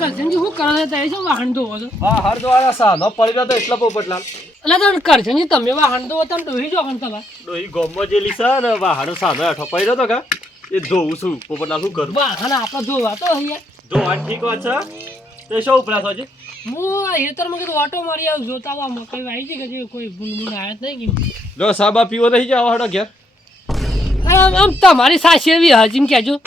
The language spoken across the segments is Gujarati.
કરજણજી હું કરે તે છે વાહન ધોવો છો વાહણ દ્વારા સાનો પડી ગયો તો એટલો પોપટલાલ એટલે તો કરજણજી તમે વાહન ધોવો તમે ડોહી જો તમારે ડોહી ગોમમાં જેલી છે ને વાહણ સાનો હેઠો પડી રહ્યો તો કા એ ધોવું છું પોપટલાલ શું કરું વાહન આપણે ધોવા તો અહીંયા ધોવા ઠીક વાત છે તે શું ઉપરા થશે હું હેતરમાં કીધું ઓટો મારી આવું જોતા આવા મકઈ આવી ગઈ કે કોઈ ભૂલ આવ્યા જ નહીં જો સાબા પીવો નહીં જાવ હડો ઘેર આમ તમારી સાસી એવી હજીમ કહેજો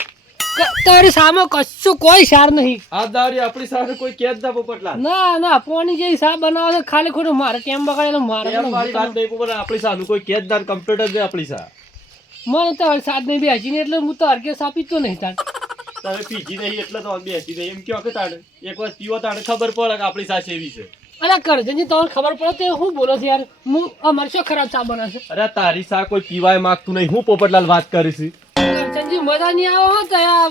તારી સામે કશું કોઈ સાર નહીં આ દારી આપણી સાથે કોઈ કેદ ના પોપટલાલ ના પોણી જેવી સા બનાવે છે ખાલી ખોટું મારે ટેમ બગાડેલો મારે એમ મારી વાત નહીં પોપટ આપણી સાથે કોઈ કેદ દાર કમ્પ્યુટર દે આપણી સાથે મને તો સાથ નહીં બેસી એટલે હું તો હરકે સાપી તો નહીં તાર તમે પીજી નહીં એટલે તો બેસી નહીં એમ કયો કે તાણે એક વાર પીવો તાણે ખબર પડે કે આપણી સાથે એવી છે અરે કરજણજી તમને ખબર પડે તો હું બોલો છો યાર હું અમારે શું ખરાબ ચા બનાવશે અરે તારી સા કોઈ પીવાય માંગતું નહીં હું પોપટલાલ વાત કરીશ કરજણજી મજા નહીં આવો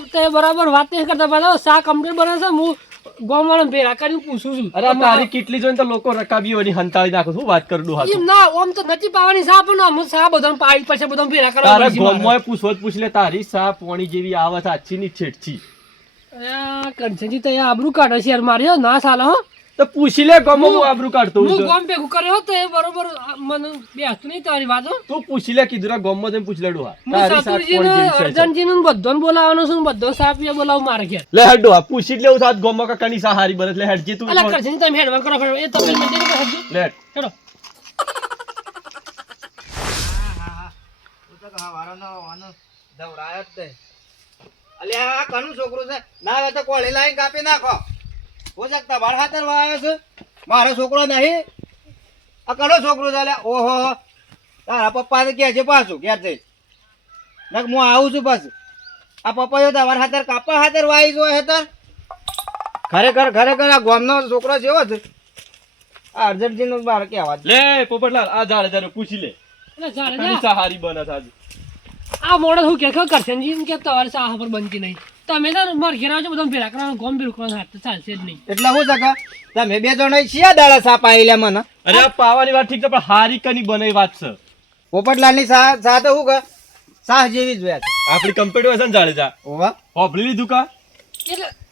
તે બરાબર વાત નહીં કરતા પાછા શા કમ્પ્લીટ બનાવશે હું ગામ વાળા ભેગા કરીને પૂછું છું અરે તારી કેટલી જોઈને તો લોકો રકાબીઓની હંતાળી નાખો શું વાત કરું હા એમ ના ઓમ તો નથી પાવાની સા પણ અમે સા બધા પાડી પછી બધા ભેગા તારે કરવા ગોમમાં પૂછવો જ પૂછ લે તારી સા પોણી જેવી આવે છે આછી ની છેડછી કરજણજી તો આબરૂ કાઢે છે યાર મારી ના સાલે હો તો પૂછી લે ગોમો હું આબરૂ કાઢતો હું ગામ ભેગું કર્યો તો એ બરોબર મને બેસતું નહીં તારી વાત તું પૂછી લે કીધું ગોમમાં જઈને પૂછી લેડું હું સતુરજીને અર્જનજીને બધાને બોલાવવાનો છું બધો સાપ એ બોલાવ મારે ઘેર લે હેડો પૂછી લેવું સાત ગોમમાં કાકાની સહારી બને એટલે હેડજી તું અલા કરજણજી તમે હેડવા કરો એ તમે મને દે હજુ લે હેડો અલ્યા કનું છોકરું છે ના હવે તો કોળી લાઈન કાપી નાખો હો શકતા બાર હાથર વાયો છે મારો છોકરો નહીં આ કનો છોકરો છે અલ્યા ઓહો તારા પપ્પા કે છે પાછું ક્યાં જઈ નક હું આવું છું પાછું આ પપ્પા તમારા હાથર કાપા હાથર વાઈ જો હેતર ખરેખર આ ગામનો છોકરો જેવો છે આ અર્જન્ટજી નું બાર કહેવા લે પોપટલાલ આ જાડે જાડે પૂછી લે કાકાની સહારી બને છે આજે આ મોડે હું કે કરશનજી કે તમારે સાહ પર બનતી નહીં તમે તો માર ઘેર આવજો બધા ભેગા કરવાનો ગોમ બિલ કરવાનો હાથ ચાલશે જ નહીં એટલે હું સકા તમે બે જણ શિયા દાડા સાપ આવેલા મને અરે આ પાવાની વાત ઠીક છે પણ હારી કની બને વાત છે પોપટલાલ ની સાથે હું કે સાહ જેવી જોયા છે આપણી કમ્પ્યુટર છે ને જાડેજા ઓવા હોબલી લીધું કા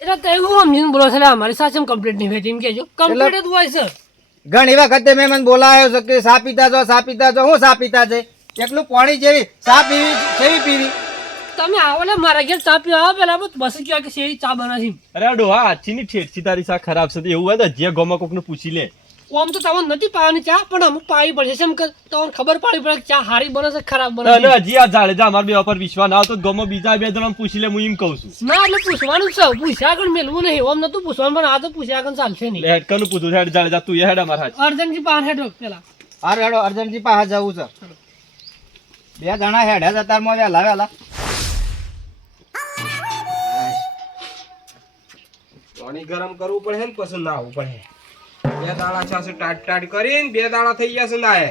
એટલે તે હું સમજીને બોલો છે અમારી સાથે કમ્પ્લીટ નહીં હોય એમ કહેજો કમ્પ્લીટ જ હોય છે ઘણી વખતે મેં મને બોલાયો છે કે સા પીતા જો હું સા પીતા છે એટલું પાણી જેવી ચા પીવી કેવી પીવી તમે આવો ને મારા ઘેર ચા પીવા આવો પેલા બસ કહેવાય કે શેરી ચા બનાવી અરે ડોહા આછી ની ઠેઠી તારી સા ખરાબ છે એવું હોય ને જે ગોમાં કોક નું પૂછી લે આમ તો તમને નથી પાવાની ચા પણ અમુક પાવી પડશે કેમ કે તમને ખબર પાડી પડે કે ચા હારી બને છે ખરાબ બને અને હજી આ જાડેજા અમારા બે ઉપર વિશ્વાસ ના આવતો ગોમાં બીજા બે જણા પૂછી લે હું એમ કહું છું ના એટલે પૂછવાનું છે પૂછ્યા આગળ મેળવું નહીં આમ નતું પૂછવાનું પણ આ તો પૂછ્યા આગળ ચાલશે નહીં હેડ કનું પૂછું હેડ જાડેજા તું હેડ અમારા હાથ અર્જનજી પાસે હેડો પેલા હાર હેડો અર્જનજી પાસે જવું છે બે જણા હેડ હે તારમાં વેલા પાણી ગરમ કરવું પડે ને પછી નાવું પડે બે દાડા છાસે ટાટ કરીને બે દાડા થઈ ગયા છે નાય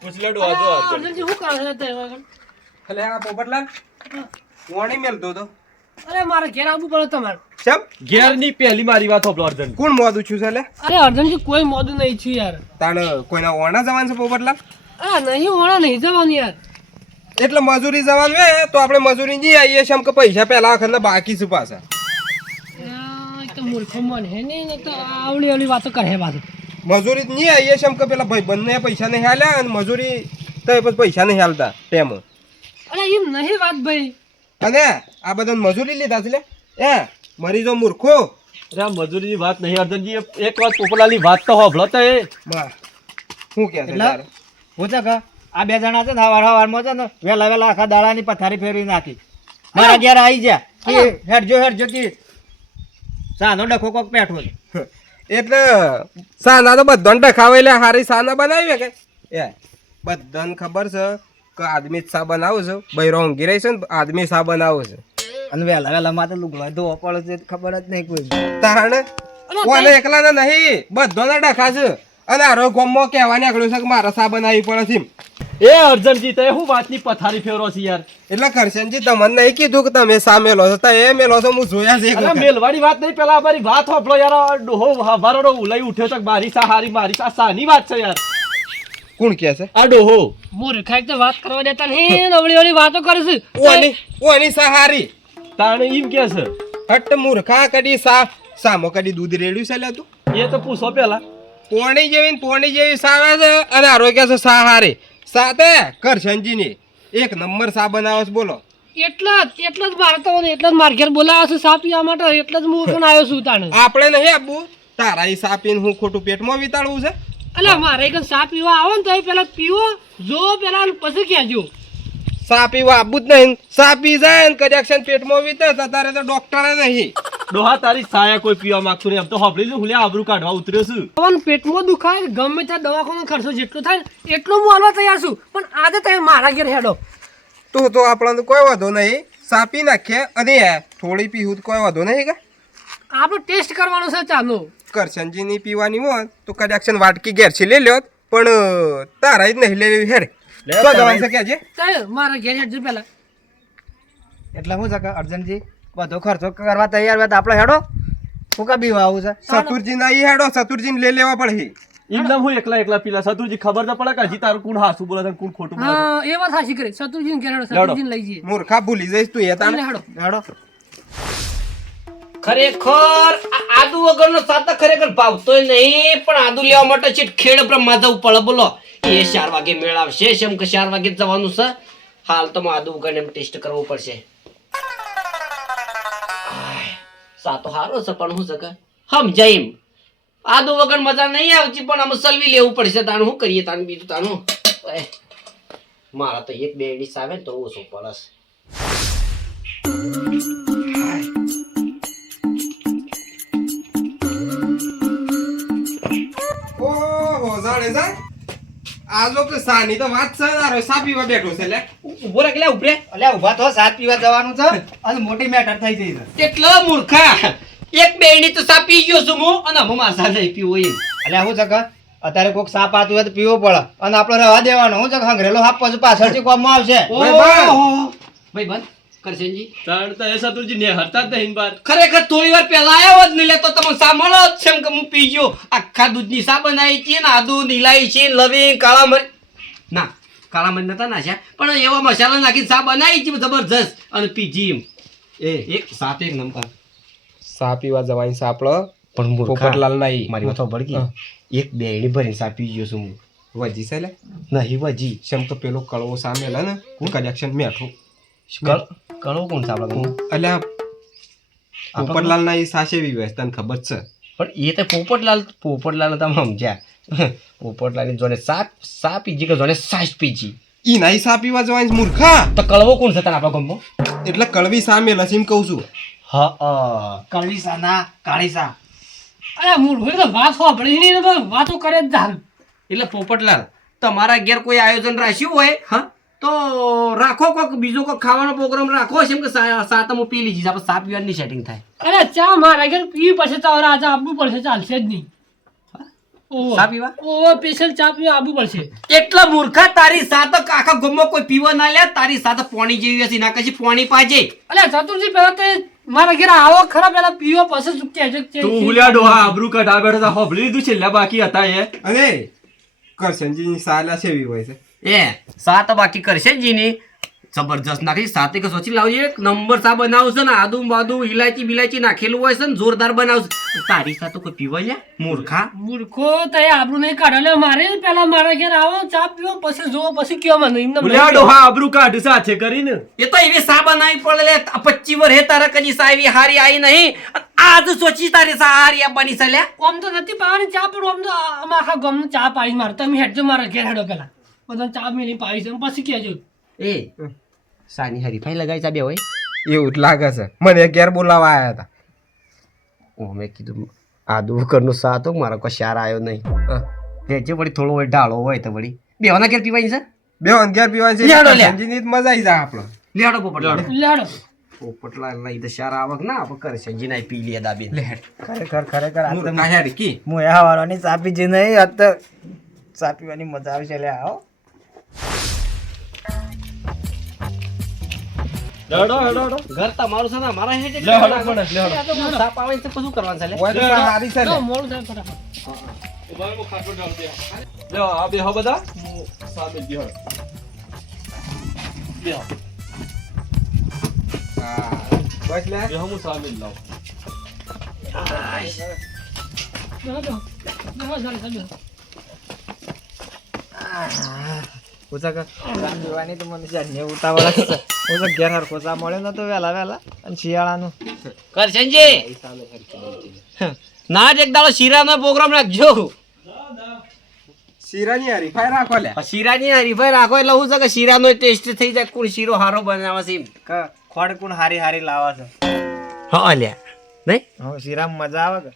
પૂછ લે ડોહા જો અર્જનજી શું કરે છે તે વગર એટલે આ પોપટલાલ પાણી મેલતો તો અરે મારે ઘેર આવવું પડે તમારે ચમ ઘેર ની પહેલી મારી વાત હોબલો અર્જન કોણ મોદું છું છે લે અરે અર્જનજી કોઈ મોડું નહીં છું યાર તાણ કોઈના ઓણા જવાનું છે પોપટલાલ આ નહીં ઓણા નહીં જવાનું યાર એટલે મજૂરી જવાનું હે તો આપણે મજૂરી નહીં આવીએ છે કે પૈસા પહેલા વખત બાકી છે પાછા તો મૂર્ખો મન હે નહીં તો આવડી વાતો કરે પાછું મજૂરી નહીં આવીએ છે કે પેલા ભાઈ બંને પૈસા નહીં હાલ્યા અને મજૂરી તો પછી પૈસા નહીં હાલતા તેમ અરે એમ નહીં વાત ભાઈ અને આ બધા મજૂરી લીધા છે લે એ મરી જો મૂર્ખો અરે આ મજૂરીની વાત નહીં અર્જનજી એક વાત પોપટલાલની વાત તો હોબળો તો એ શું કે છે તારે હું છે કે આ બે જણા છે ને હવારમાં છે ને વેલા આખા દાડાની પથારી ફેરવી નાખી મારા ઘેર આવી જા કે હેડજો કે સાનો ડખો કોક પેઠો છે એટલે સાના તો બધાને ડખાવે એટલે હારી સાના બનાવી કે એ બધાને ખબર છે કે આદમી સા બનાવું છે બૈરો ઊંઘી રહી છે ને આદમી સા બનાવું છે અને વેલા માં તો લુગડા ધોવા પડે છે ખબર જ નહીં કોઈ તારણે કોને એકલા નહીં બધાને ડખા છે અને આરો ગોમમાં કહેવા નીકળ્યું છે કે મારે સા બનાવી પડે છે એ અર્જનજી તે હું વાતની પથારી ફેરો છે યાર. એટલે કરશનજી તમને નહીં કીધું કે તમે સા મેલો છો તો એ મેલો છો હું જોયા છે એક અલા વખત. મેલવાડી વાત નહીં, પેલા અમારી વાત હોભળો યાર. આ ડોહો હવારોડો ઉલાઈ ઉઠ્યો છે કે મારી સા હારી, મારી સા સાની વાત છે યાર. કોણ કે છે આ ડોહો મૂર્ખા એક તો વાત કરવા દેતા નહીં, નવળી વાતો કરે છે. ઓની સહારી તાણે એમ કે છે. હટ મૂર્ખા કદી સામો કદી દૂધ રેડ્યું છે લે તું એ તો પૂછો પેલા. પોણી જેવી સાવે છે અને આરોગ્ય છે સહારી સાથે કરશનજીની એક નંબર સા બનાવો છે બોલો. એટલા જ મારે તો એટલા જ માર ઘેર બોલાવે છે સા પીવા માટે, એટલે જ હું પણ આવ્યો છું તાણે. આપણે નહીં આપવું તારા ઈ સા પીને હું ખોટું પેટમાં વિતાડવું છે. અલ્યા મારે એક સા પીવા આવો ને તો એ પેલા પીવો જો પેલા પછી કહેજો. સા પીવા આપવું જ નહીં. સા પી જાય ને કનેક્શન પેટમાં વિતે તો તારે તો ડોક્ટરે નહીં. ડોહા તારી સાયા કોઈ પીવા માંગતું નહીં. એમ તો હોભળી હું લ્યા આબરૂ કાઢવા ઉતર્યો છું. તમને પેટમાં દુખાય ગમે ત્યાં દવાખાનો ખર્ચો જેટલો થાય ને એટલો હું આલવા તૈયાર છું, પણ આજે તમે મારા ઘેર હેડો. તો આપણને કોઈ વાંધો નહીં. સા પી નાખીએ અને થોડી પીવું તો કોઈ વાંધો નહીં કે આપણે ટેસ્ટ કરવાનો છે ચાલો. કરશનજીની પીવાની હોય તો કનેક્શન વાટકી ઘેરથી લઈ લ્યો પણ તારા જ નહીં લેવી હેડ તો જવાનું છે કે તે મારા ઘેર હેડજો પેલા. એટલે શું છે કે અર્જનજી બધો ખર્ચો કરવા તૈયાર હોય તો આપણે હેડો શું કા બીવા આવું છે? સતુરજી ના ઈ હેડો સતુરજીને લઈ લેવા પડે. એમના હું એકલા પીલા. સતુરજી ખબર તો પડે કે હજી તારું કોણ હાસું બોલે છે કોણ ખોટું બોલે છે. હા એ વાત સાચી કરી. શત્રુજીને ઘેર હેડો, શત્રુજીને લઈ જઈએ. મૂર્ખા ભૂલી જઈશ તું એ તાને હેડો. હેડો. ખરેખર આ આદુ વગરનો સાતા ખરેખર ભાવતોય નહીં, પણ આદુ લેવા માટે છે ખેડ બ્રહ્મા જવું પડે. બોલો એ 4 વાગે મેળ આવશે, કેમ કે 4 વાગે જવાનું છે. હાલ તો આદુ વગરને ટેસ્ટ કરવું પડશે. સાતો હારો છે પણ હું છે કે સમજાય એમ આદુ વગર મજા નહીં આવતી, પણ આમાં સલવી લેવું પડશે. તાનું શું કરીએ તાનું બીજું તાનું મારા તો એક બે ડીશ આવે ને તો ઓછું પડે. ઓહો જાણે જા આ જો કે સાની તો વાત છે તારો સા પીવા બેઠો છે લે. ઉભો રાખ લે ઉપરે. અલ્યા ઊભા થો, સાત પીવા જવાનું છે અને મોટી મેટર થઈ જઈ છે. એટલો મૂર્ખા એક બેડી તો સા પી ગયો છું હું, અને હું મારા સાથે પીવો એમ. અલ્યા શું છે કે અત્યારે કોઈક સાપ આતું હોય તો પીવો પડે અને આપણે રવા દેવાનો. હું છે કે હંગરેલો હાપ પછી પાછળથી કોમમાં આવશે. ઓહો ભાઈ બંધ કરશનજી. તાણ તો એ સતુરજી ને હરતા જ નહીં બાર. ખરેખર થોડી વાર પહેલા આવ્યો જ નહીં લેતો તમે સા મળો જ છે કે હું પી ગયો. આખા દૂધની સા બનાવી છે ને આદુ નીલાઈ છે લવિંગ કાળા મરી ના કાળા મરી નતા નાખ્યા, પણ એવા મસાલા નાખીને સા બનાવી છે જબરજસ્ત અને પીજી એમ. એક સાત એક નંબર. સા પીવા જવાની સાપડો પણ પોપટલાલ ના ઈ મારી વાતો ભડકી એક બેડી ભરીને સા પી ગયો છું હું. વજી છે લે નહીં વજી શેમ તો પેલો કળવો સામે લે ને કનેક્શન મેઠું કળો કોણ છે આપણા? અલ્યા પોપટલાલ ના ઈ સાસે વિવેશ તને ખબર છે. પણ એ તો પોપટલાલ તમે સમજ્યા. પોપટલાલ જોને સા પીજી કે જોને સાસ પીજી. ઈ નાઈ સા પીવા જવાની મૂર્ખા. તો કળવો કોણ છે તને આપણા ગામમાં? એટલે કળવી સામે લસીમ કહું છું. હા કળવી સા ના કાળી સા. અરે મૂળ તો વાત સાંભળી નહીં ને વાતો કરે જ જાણ. એટલે પોપટલાલ તમારા ઘેર કોઈ આયોજન રાખ્યું હોય હા તો રાખો, કોઈક બીજો કોઈ ખાવાનો પ્રોગ્રામ રાખો. છે કે સાતમો પી લીધી આપણે સા પીવાની સેટિંગ થાય. અરે ચા મારા ઘેર પીવી પડશે તો આજે આપવું પડશે, ચાલશે જ નહીં. સા પીવા ઓ સ્પેશિયલ ચા પીવા આપવું પડશે. એટલા મૂર્ખા તારી સાત આખા ગામમાં કોઈ પીવા ના લે. તારી સાત પોણી જેવી હશે ના કશી પોણી પાજે. અલ્યા ચતુરજી પેલા તે મારા ઘેર આવો ખરા, પેલા પીવો પછી કહેજો કે તું હુલ્યા ડોહા આબરૂ કાઢવા બેઠો તો હોભળી લીધું છે લે બાકી હતા એ. અને કરશનજીની સાલા સેવી હોય છે. સાત બાકી કરશે જીની જબરજસ્ત નાખી. સાતે કે સોચી લાવજે એક નંબર સા બનાવશે ને આદુ બાદુ ઇલાયચી બિલાયચી નાખેલું હોય છે ને જોરદાર બનાવશે. તારી સાથે કોઈ પીવા લે મૂર્ખા. મૂર્ખો તો આબરું નહીં કાઢો. લે મારે પેલા મારા ઘેર આવો ચા પીવો પછી જોવો પછી કયો મને એમને હુલ્યા ડોહા આબરૂ કાઢ સાથે કરીને. એ તો એવી સા બનાવી પડે લે. 25 વર્ષ તારા કદી સા એવી હારી આવી નહીં. આજ સોચી તારી સા હારી આપવાની છે લે. આમ તો નથી પાવાની ચા, પણ આમ તો આમાં આખા ગામનું ચા પાડી મારે. તમે હેડજો મારા ઘેર હેડો પેલા બધા ચા મેલી પાડી છે પછી કહેજો. એ સાની હરીફાઈ લગાવી ચા બે હોય એવું જ લાગે છે. મને ઘેર બોલાવા આવ્યા હતા. ઓ મેં કીધું આદુ વગરનો સા તો મારો કોઈ શાર આવ્યો નહીં. જે વળી થોડો હોય ઢાળો હોય તો વળી બેવાના ઘેર પીવાની છે. બે ઘેર પીવાની છે. લેડો લે. કરશનજીની જ મજા આવી જાય આપણો. લેડો પોપટલાલ. લેડો પોપટલાલ લઈ તો શાર આવક ના આપણે કરે છે જીના પી લે દાબી. ખરેખર આ તો મૂર્ખા હેડ કી હું એ હવારની ચા પીજી નહીં, આજ તો ચા પીવાની મજા આવશે. લે આવો હેડો હેડો હેડો ઘર તમારું છે ને અમારા હેઠે લે હેડો પણ લે હેડો સાપ આવે છે પછી શું કરવાનું છે લે? હોય તો સા હારી છે લો, લે. મોડું થાય ફટાફટ. ઉભા રહો, ખાટલો ડાળ દે. લ્યો આ બેહો બધા હું સામે બેહો. બેહો હા બસ લે બેહો હું સામે જ લાવું. બેહો, બેહો. બેહો, ચાલો, ચાલો, બેહો. પૂછા કે રાત જોવાની તો મને જાણને ઉતાવળ જ છે. હું તો ઘેર હરખો ચા મળ્યો નતો વહેલા અને શિયાળાનું કરશનજી ના જ એક દાડો શીરાનો પ્રોગ્રામ રાખજો. શીરાની હરીફાઈ રાખો લે. શીરાની હરીફાઈ રાખો એટલે શું છે કે શીરાનો ટેસ્ટ થઈ જાય કોણ શીરો સારો બનાવે છે એમ. ખોડ કોણ હારી હારી લાવે છે. હા અલ્યા નહીં હવે શિરામાં મજા આવે કે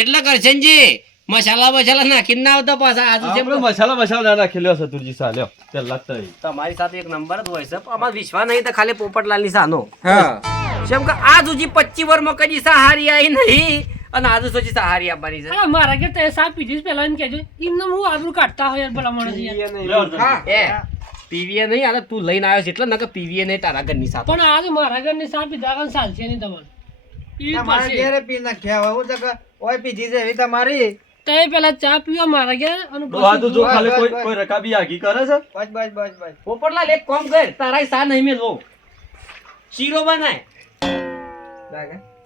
એટલે કરશનજી મસાલા નાખીને ના આવતા પાછા આજે જેમ આપણે મસાલા ના નાખેલો સતુરજી સા લ્યો પેલા તઈ તમારી સાથે એક નંબર જ હોય છે પણ અમારે વિશ્વાસ નહીં તો ખાલી પોપટલાલની સાનો હા જેમ કે આ સુધી 25 વર્ષમાં કદી સહારી આવી નહીં અને આજે સોચી સહારી આવવાની છે. અરે, મારા ઘેર તે સાપ પીધીશ પહેલા એમ કહેજો. એમને હું આબરૂ કાઢતા હોય યાર, ભલા માણસ યાર. હા એ પીવીએ નહીં આલે તું લઈને આવ્યો છે એટલે નકર પીવીએ નહીં તારા ઘરની સાથે. પણ આજે મારા ઘરની સાપ પીધા કારણ ચાલશે નહીં તમારે. ઈ તમારે પાસે. ઘેરે પી નાખ્યા હવે હું તો કે ઓય પીધી છે એવી તમારી તે પેલા ચા પીવા મારા ઘેર અને ડોહા તો જો બસ, ખાલી બસ, કોઈ બસ. કોઈ રકાબી આગી કરે છે બસ બસ બસ બસ પોપટલાલ એક કામ કર તારા સા નહીં મેલવો શીરો બનાય.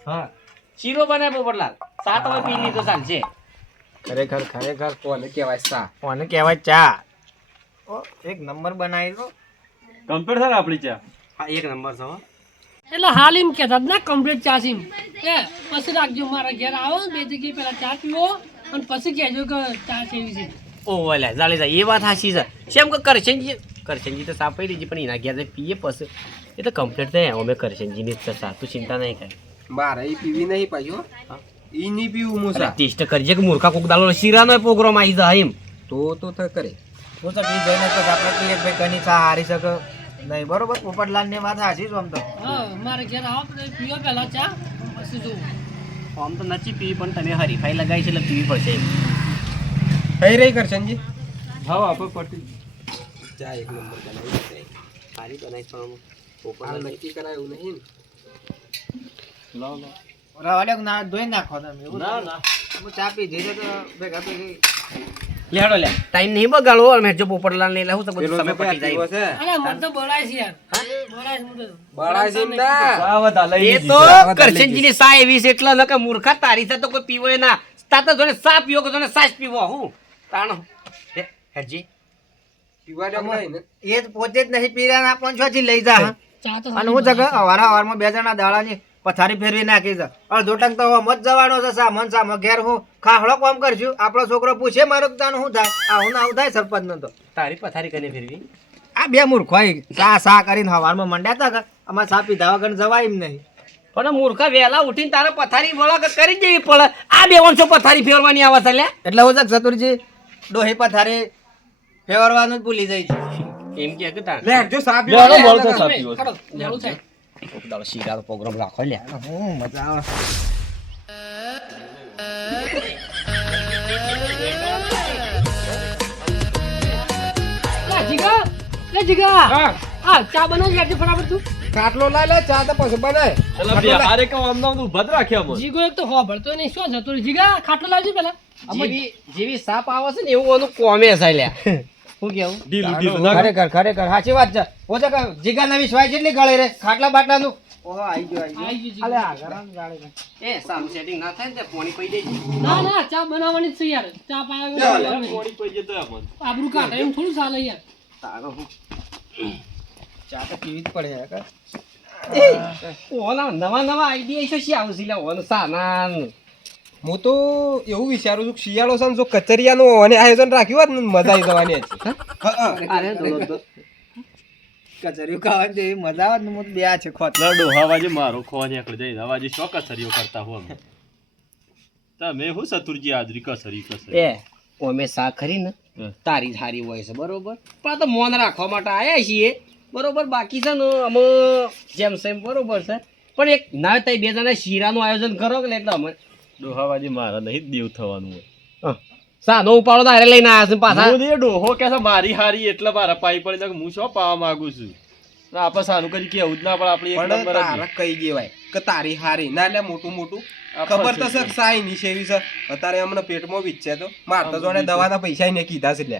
હા શીરો બનાય પોપટલાલ સા તમે પી લીધો ચાલશે. ખરેખર કોને કહેવાય સા કોને કહેવાય ચા ઓ એક નંબર બનાવી દો કમ્પ્લીટ થાય ને આપણી ચા હા એક નંબર છે હો. એટલે હાલ એમ કહેતા જ ના કમ્પ્લીટ ચા સીમ એ પછી રાખજો મારા ઘેર આવો ને 2 જગ્યાએ પેલા ચા પીવો અને પછી કહેજો કે ચા કેવી છે. ઓ વાલા જાળી જા એ વાત હાચી છે શેમ કે કરશનજી તો સાપ પડી લીધી પણ એના ઘેર પીએ પછી એ તો કમ્પ્લીટ થાય અમે કરશનજીની જ સા તું ચિંતા નહીં કર. મારે ઈ પીવી નહીં પાછો ઈ નહીં પીવું હું સા ટેસ્ટ કરજે કે મૂર્ખા કોક દાલો શીરાનો પ્રોગ્રામ આવી જાય એમ. તો કરે હું તો બી જોઈને તો આપણે કહીએ કે ભાઈ ઘણી ચા હારી શકે નહીં બરોબર પોપટલાલ ની વાત સાચી જ આમ તો હા મારા ઘેર આવો પછી પીવો પેલા ચા પછી જોવું. આમ તો નથી પીવી પણ તમે હરીફાઈ લગાવી છે એટલે પીવી પડશે. થઈ રહી કરશનજી હા આપણે પટી ચા એક નંબર બનાવી સારી બનાવી પણ હાલ નક્કી કરાય એવું નહીં ને. લાવ લાવ રવાડે ના ધોઈ નાખો તમે એવું ના ના હું ચા પીધી છે તો ભેગા ભેગી લેડો લે ટાઈમ નહીં બગાડવો અને જો પોપટલાલ ને લેવું તો બધું પેલો તમે તો પટી જાય. પીવો છે અરે મને તો બળાય છે યાર. બળાય છે મને તો. બળાય છે એમ ના. ચા વધા લઈ એ લીધી તો છે. કરશનજીની સા એવી છે એટલે નકર મૂર્ખા તારી સાથે તો કોઈ પીવો ના તાતા જોને સા પીવો કે જોને સાસ પીવો હું તાણો હેજી પીવા દે નહીં ને એ જ પોતે જ નહીં પી રહ્યા આપણને છોથી લઈ જા ચા તો અને હું જગા અવારમાં 2 જણા દાડાની પથારી ફેરવી નાખી છે અડધો ટંક તો મત જવાનો છે સામન ઘેર હું ખાહડો કામ કરશું આપણો છોકરો પૂછે મારું તાનું શું થાય આવું આવું થાય સરપંચ નો તો તારી પથારી કને ફેરવી આ બે મૂર્ખોય સા કરીને હવારમાં મંડ્યા હતા કે અમારે સા પીધા વગર જવાય એમ નહીં પણ મૂર્ખા વહેલા ઉઠીને તારે પથારી વળા કરી દેવી પડે આ બે વંશો પથારી ફેરવાની આવે છે લે એટલે હું જગ ચતુરજી ડોહી પથારી ફેરવાનું જ ભૂલી જાય છે એમ કે તાર લે જો સા લે પીવા હેડો દે. મોડું થાય, સા પીવો છે. ખડો, મોડું થાય. દાડો શીરાનો પ્રોગ્રામ રાખો લે હું મજા આવે લે જીગા, લે જીગા. હા હા ચા બનાવી આપજે ફટાફટ તું. ખાટલો લાય લે ચા તો પછી બનાય એટલે બે હારે કે આમ નામ તું ભદ રાખ્યા મને જીગો એક તો હોભળતો નહીં શું જતો રહ્યો. જીગા ખાટલો લાવજો પેલા. જેવી સાપ આવે છે ને એવું એનું કોમે છે લે શું કેવું ઢીલું ઢીલું નાખ. ખરેખર સાચી વાત છે હું તો કહું, જીગા નવી સ્વાય જેટલી ગળે રે ખાટલા બાટલાનું ઓહો આઈ ગયો આઈ ગયું અલે જીગા. આ ગરમ ગાળી એ સામ સેટિંગ ના થાય ને તે પાણી પી દેજે ના ના ચા બનાવવાની જ છે યાર. ચા પાયા વગર નહીં. કોણી પડી જતો આમ. આબરૂ કાઢે એમ થોડું ચાલે યાર. તારો હું ચા તો પીવી જ પડે હે કે ઓલા નવા આઈડિયા શું છે આવશે લે ઓનો સામાન હું તો એવું વિચારું છું કે શિયાળો છે ને જો કચરિયાનું અને આયોજન રાખ્યું હોત ને મજા આવી જવાની હતી. અરે તો કચરિયું ખાવાની જેવી મજા આવે ને હું તો બે છે ખોત ના ડોહા વાજે મારો ખોવા નીકળી જાય આવાજે શો કસરીઓ કરતા હો અમે તમે હું સતુરજી હાજરી કસરી એ ઓમે સા ખરી ને તારી હારી હોય છે બરોબર પણ આ તો મોન રાખવા માટે આયા છીએ બરોબર બાકી છે ને અમે જેમ સેમ બરોબર છે પણ એક ના તઈ બે જણા શીરાનું આયોજન કરો કે એટલે અમે ડોહા વાજે મારા નહીં દેવ થવાનું હોય સાનો ઉપાડો તારે લઈને આવ્યા છે પાછા હું એ ડોહો કે છે મારી હારી એટલે મારા પાઈ પડી જાય કે હું શું પાવા માંગુ છું આપણે સારું કરી કેવું જ ના પણ આપણે એક પણ નંબર જ તારે કઈ દેવાય કે તારી હારી ના લે મોટું મોટું આપણે ખબર તો છે. છે સાઈ ની સેવી છે અત્યારે હમણાં પેટમાં વીચે તો માર તો જોડે દવાના પૈસા ને કીધા છે લે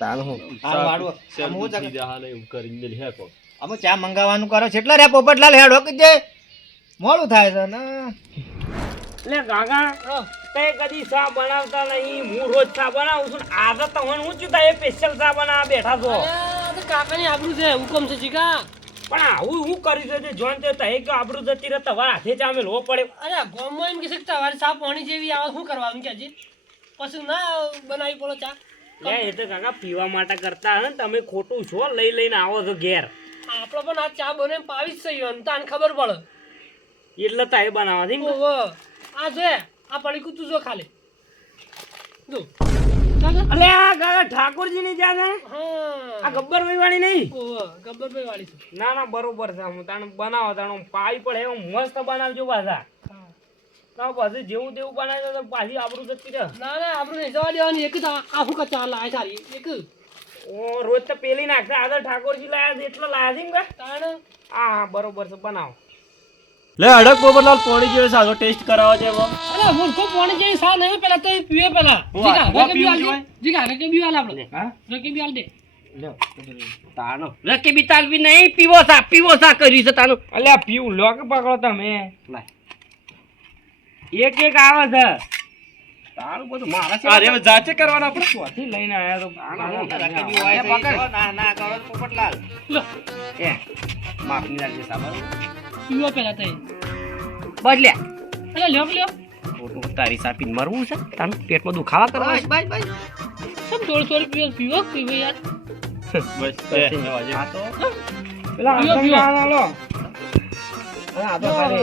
તાર હું હારું, હારું. સેલ આમ હું દૂધ લીધા હાલે એવું કરીને મેલી હે કો. અમે ચા મંગાવવાનું કરો છે એટલા રે પોપટલાલ હેડો કે જે મોડું થાય છે ને એટલે કાકા તે કદી ચા બનાવતા નહીં હું રોજ ચા બનાવું છું ને આજે તો હું ઊંચું થાય સ્પેશિયલ ચા બનાવવા બેઠા છો અરે, તો કાકાની આબરૂ છે હુકમ છે જીગા. પણ આવું હું કરી છે જોન તે તહે કે આપણું જતી રહે તમારા હાથે ચા મેલવો પડે અરે ગામમાં એમ કે છે કે તમારી ચા પાણી જેવી આવે શું કરવાનું કે હજી પછી ના બનાવી પડો ચા. લે એ તો કાકા પીવા માટે કરતા હે ને તમે ખોટું છો લઈ લઈને આવો છો ઘેર આપણે પણ આ ચા બને પાવી જ છે તાને ખબર પડે. એટલે તહે બનાવવા દે ઓહો, આ છે આ પડી કૂતું જો ખાલી જો કાકા? અલે આ કાકા ઠાકોરજી ની ચા છે હા આ ગબ્બરભાઈ વાળી નહીં ઓહો, ગબ્બરભાઈ વાળી છે. ના ના બરોબર છે હું તાણ બનાવો તાણ પાવી પડે એવું મસ્ત બનાવજો પાછા હા. ના પાછું જેવું તેવું બનાવી તો પાછી આપણું જતી રહે ના ના આપણે નહીં જવા દેવાની એક જ આ શું ચા લાય સારી એક જ. ઓ રોજ તો પેલી નાખતા આગળ ઠાકોરજી લાયા છે એટલે લાયા છે ને તાણ હા હા બરોબર છે બનાવો લે અડક પોપટલાલ પાણી જેવો સારો ટેસ્ટ કરાવવા છે એમાં. અરે મૂર્ખો પાણી જેવી સા નહીં પેલા તો એ પીવે પેલા હું જીગા આ રકેબી પીવું હાલ દે. જીગા રકેબી હાલ આપણે હા રકેબી હાલ દે. તાનો રકેબી તાલવી નહીં પીવો સા કરી છે તાનો અલ્યા પીવું લો કે પકડો તમે એક એક આવે છે તારું બધું મારા છે અરે હવે જાચે કરવાના આપણે. ચોથી લઈને આયા તો રકેબી હોય તો ઈ તો ના ના કરો તો પોપટલાલ લો એ માફી રાખજે સાબર પીવો પેલા તો બદલ્યા અરે લ્યો લ્યો ખોટું તારી સાપીને મરવું છે તારું પેટમાં દુખાવા કરવા છે બસ બસ સમ થોડી થોડી પીવો પીવો યાર. બસ બે, હવે આજે. આ તો પેલા પીવો, આંધણ પીવો. ના લો આ તો તારે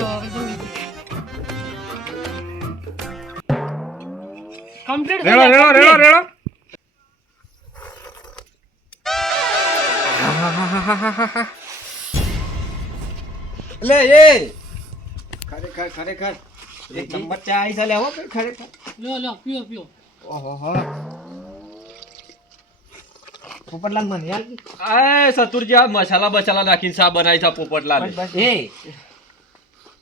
કમ્પ્લીટ રેડો લે એ ખરેખર ખરેખર એક નંબર ચા આવી છે લે હો કે ખરેખર લ્યો લ્યો પીવો પીવો. ઓહો હો પોપટલાલ મને યાર એ સતુરજી આ મસાલા બસાલા નાખીને શા બનાવી છે પોપટલાલ. એ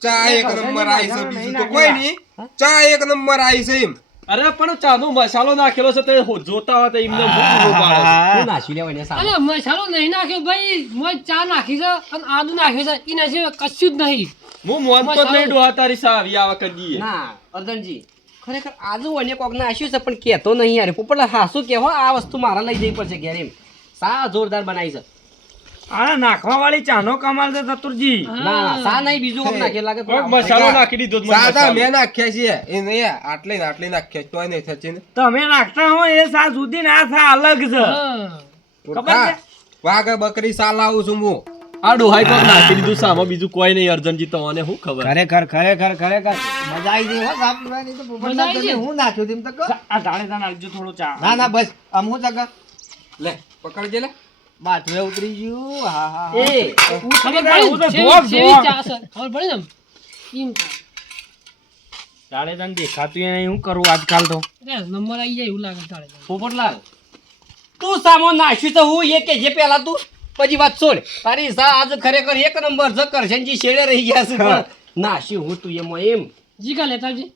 ચા એક નંબર આવી છે બીજું તો કોઈ નહીં ચા એક નંબર આવી છે એમ અરે પણ ચાનો મસાલો નાખેલો છે તે જોતા હોય તો એમને મોટું પાડે છે. હું નાસી લેવાય ને અરે મસાલો નહીં નાખ્યો ભાઈ મોય ચા નાખી છે અને આદુ નાખ્યું છે એના સિવાય કશું જ નહીં. હું મોનતો જ નહીં ડોહા તારી શા આવી આવા કરી દઈએ. ના અર્જનજી ખરેખર આજુ અન્ય કોક નાસ્યું છે પણ કહેતો નહીં યાર પોપટલા હાસુ કહેવો આ વસ્તુ મારા લઈ જવી પડશે ઘેર એમ સા જોરદાર બનાવી છે આ નાખવા વાળી ચાનો કમાલ છે ચતુરજી ના ના સા નહીં બીજું કોક નાખે લાગે કોઈક મસાલો નાખી દીધો જ મને સાદા મસાલો. મેં નાખ્યા છે એ નહીં આટલે ને આટલે નાખ્યા છે, તોય નહીં થશે ને તમે નાખતા હોય એ સા સુધી ને આ સા અલગ છે હા ખબર છે? વાઘ બકરી સાલ આવું છું હું આ ડોહાઈ કોક નાખી દીધું સામાં બીજું કોઈ નહીં અર્જનજી તમને શું ખબર. ખરેખર ખરેખર ખરેખર મજા આવી ગઈ હો ચા પીવાની તો મજા પોપટલાલ આવી તમે ગઈ. હું નાખ્યું તેમ તો કહો આ ધાણે ધાણ આપજો થોડો ચા ના ના બસ આમ હું ચા લે પકડજે લે બાથવે ઉતરી ગયું હા હા એ ખબર હું તો પડી જોક સેવી જોક. ચા છે ખબર પડી ને એમ ધાણે ધાણ દેખાતું ય નહીં હું કરું આજકાલ તો નંબર આવી જાય એવું લાગે તારે. પોપટલાલ તું સામો નાખ્યું તો હું એ કે જે પેલા તું પછી વાત છોડ તારી સા આજ ખરેખર એક નંબર છે કરશનજી શેડે રહી ગયા છે પણ નાશ્યું હું તું એમાં એમ જીગા લેતા આવજે.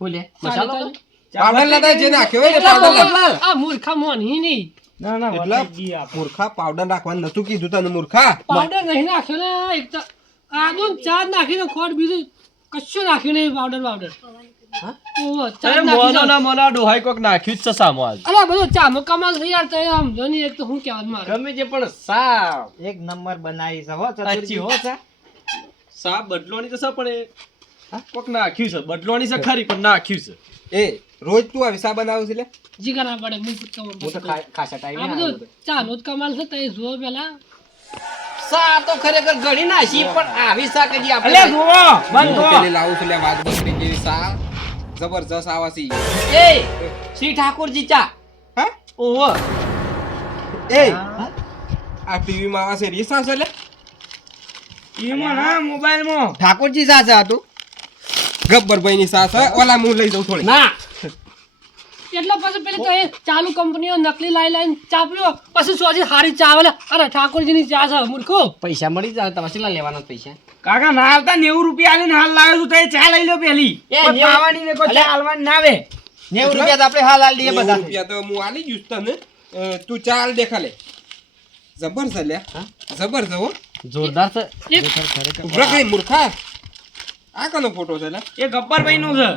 બોલે ચા મસાલો લેતા આવજે. પાવડર લેતા જે નાખ્યો હોય ને એટલા પાવડર પોપટલાલ. આ મૂર્ખા મોન હી નહીં ના ના એટલે વટાઈ ગઈ આપણે. મૂર્ખા પાવડર નાખવાનું નતું કીધું તને મૂર્ખા પાવડર નહીં નાખ્યો ને એક તો આદુ ને ચા જ નાખીને ખોટ બીજું કશું નાખ્યું નહીં પાવડર પાવડર. ઓહો, ચા જ અરે નાખી મોનો છે. ના મોના ડોહાઈ કોક નાખ્યું જ છે સામો આજ. અરે બધો ચાનો કમાલ છે યાર તો સમજો નહીં એક તો હું કહેવાનું મારે. ગમે તે પણ સા એક નંબર બનાવી છે હો સાચી ચતુરજી હો સા શા બદલોની તો છે પણ એ કોક નાખ્યું છે બદલોની છે ખરી પણ નાખ્યું છે. એ રોજ તું આવી સા બનાવું છે લે જીગા ના પડે હું પૂછતો હું તો ખાસા ટાઈમે આ બધું ચાનો જ કમાલ છે તો એ જુઓ પેલા સા તો ખરેખર ઘણી નાશી પણ આવી સા કદી અલે આપણે જુઓ બંધ હું થો. પેલી લાવું છું લે વાઘ બકરી જેવી સા જબરજસ્ત આવા છે એ શ્રી ઠાકોરજી ચા હા ઓહો એ આ ટીવી માં આવા છે રીસા છે લે એમાં ના મોબાઈલમાં ઠાકોરજી સા છે આ તું ગબ્બરભાઈ ની સા છે ઓલા હું લઈ જાઉં થોડી ના એટલે પછી પેલી તો એ ચાલુ કંપનીઓ નકલી લાઈને ચાપ્યો પછી સોજી હારી ચા આવેલા અરે ઠાકોરજીની ચા છે મૂર્ખો પૈસા મળી જાય તમારે કેટલા લેવાના પૈસા કાકા ના આવતા 90 રૂપિયા આલીને હાલ લાવ્યો છું તો એ ચા લઈ લો પેલી એ કોઈ 90 ખાવાની ને કોઈ ચા હાલવાની ના આવે 90 રૂપિયા તો આપણે હાલ હાલ દઈએ 90 બધા રૂપિયા તો હું આલી જઈશ તને તું ચાલ દેખા લે જબર છે લ્યા જબર છે હો જોરદાર છે ઉભરા કઈ મૂર્ખા આ કનો ફોટો છે લે એ ગબ્બરભાઈ નું છે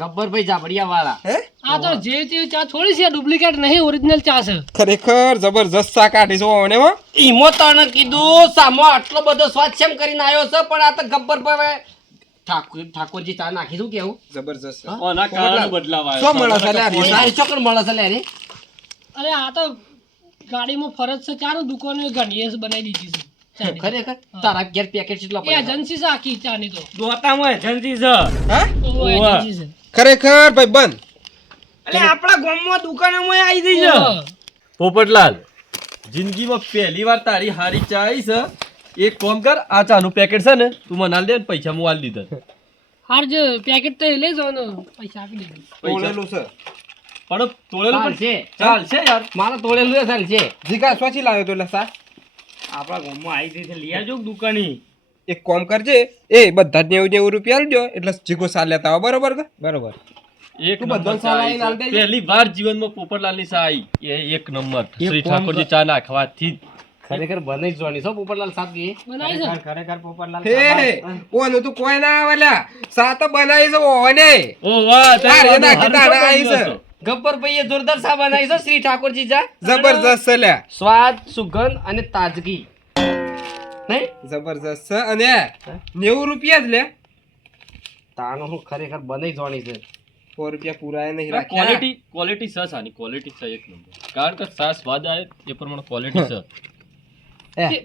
ગબ્બરભાઈ જાબડિયા વાળા હે આ તો જે તે ચા થોડી છે ડુપ્લિકેટ નહીં ઓરિજિનલ ચા છે ખરેખર જબરજસ્ત ચા કાઢી છો ઓને હો ઈમો તને કીધું સામો આટલો બધો સ્વાદ કેમ કરીને આવ્યો છે પણ આ તો ગબ્બરભાઈ ઠાકોરજી ચા નાખી શું કેવું જબરજસ્ત છે. ઓના કારણે બદલાવ શું મળે છે લે આ રીસા? સારી ચોકડ મળે છે લે રે અરે આ તો ગાડીમાં ફરજ છે ચારો દુકાનો ઘણી બનાવી દીધી છે ચાની. ખરેખર તારા ઘેર પેકેટ કેટલા એ પડે એજન્સી છે આખી ચાની તો દોતામાં એજન્સી છે હા ઓહો, ઓહો. એજન્સી છે ખરેખર ભાઈ બંધ એટલે આપણા ગામમાં દુકાનોમાં આવી ગઈ છે ઓહો. પોપટલાલ જિંદગીમાં પહેલી વાર તારી હારી ચા આવી છે એક કામ કર આ ચાનું પેકેટ છે ને તું મને આલ દે ને પૈસા હું આલ દીધા હાર જે પેકેટ તો લઈ જવાનું પૈસા આપી દેજો તોડેલું છે પણ તોડેલું પણ ચાલશે ચાલશે યાર મારે તોડેલું એ ચાલશે જીગા સ્વાચી લાવ્યો તો લે સા આપણા ગામમાં આવી ગઈ છે લઈ આવજો દુકાની એક કોમ કરજે એ બધા જ 90 રૂપિયા આલજો એટલે જીગો સા લેતા આવો બરોબર કે બરોબર એક તું નંબર બધાને ચા સલાહ આવી આલ છે. દેજે. પહેલી વાર જીવનમાં પોપટલાલની ચા આવી એ એક નંબર શ્રી કોમ ઠાકોરજી ચા નાખવાથી જ ખરેખર બને જ જોવાની છો પોપટલાલ સાહેબ બનાવી છે ખરેખર પોપટલાલ હે ઓનું તું કોઈ ના આવે લ્યા સા તો બનાવી છે ઓને ઓ વાહ આ રે ના કીધા ના આવી છે ગબ્બરભાઈએ જોરદાર ચા બનાવી છે શ્રી ઠાકોરજી ચા જબરજસ્ત છે લ્યા સ્વાદ સુગંધ અને તાજગી નહીં જબરજસ્ત છે અને 90 રૂપિયા જ લે તાનો હું ખરેખર બને જોવાની છે 100 રૂપિયા પૂરાય નહીં રાખ્યા ક્વોલિટી છે સાની ક્વોલિટી છે એક નંબર કારણ કે સા સ્વાદ આવે એ પ્રમાણે ક્વોલિટી છે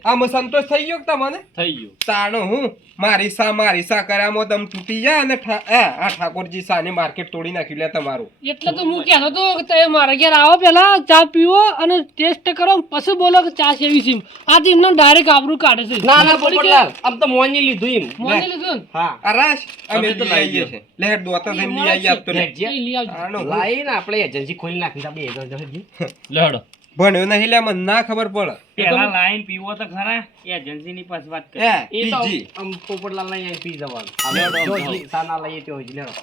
આમાં સંતોષ થઈ ગયો કે તમને થઈ ગયું તાણો હું મારી સા કર્યામાં તમ તૂટી જાય અને આ ઠાકોરજી સાની માર્કેટ તોડી નાખ્યું લે તમારું એટલે તો હું કહેતો હતો કે તમે મારા ઘેર આવો પેલા ચા પીવો અને ટેસ્ટ કરો પછી બોલો કે ચા કેવી છે આ તો એમને ડાયરેક્ટ આબરૂ કાઢે છે ના ના પોપટલાલ આમ તો મોની લીધું એમ મોને લીધું ને હા અરાશ અમે તમે તો લઈ લઈ આવીએ ગયો. છે લેટ દોતા જઈને લઈ આવીએ આપતો લે લેટ જે. લઈ આવજો આનો હું લાઈને આપણે એજન્સી ખોલી નાખી આપણે એજન્સી લેડો ભણ્યો નહીં લે મને ના ખબર પડે પેલા લાઈન પીવો તો ખરા એજન્સી ની પાછી વાત કરી એ તો પીજી. આમ પોપટલાલ લઈ આવી પી જવાનું લેડો, જો લેડો. જી સાના લઈએ તો જ લેડો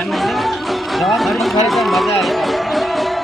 એમ નહીં ને? ખરેખર મજા આવે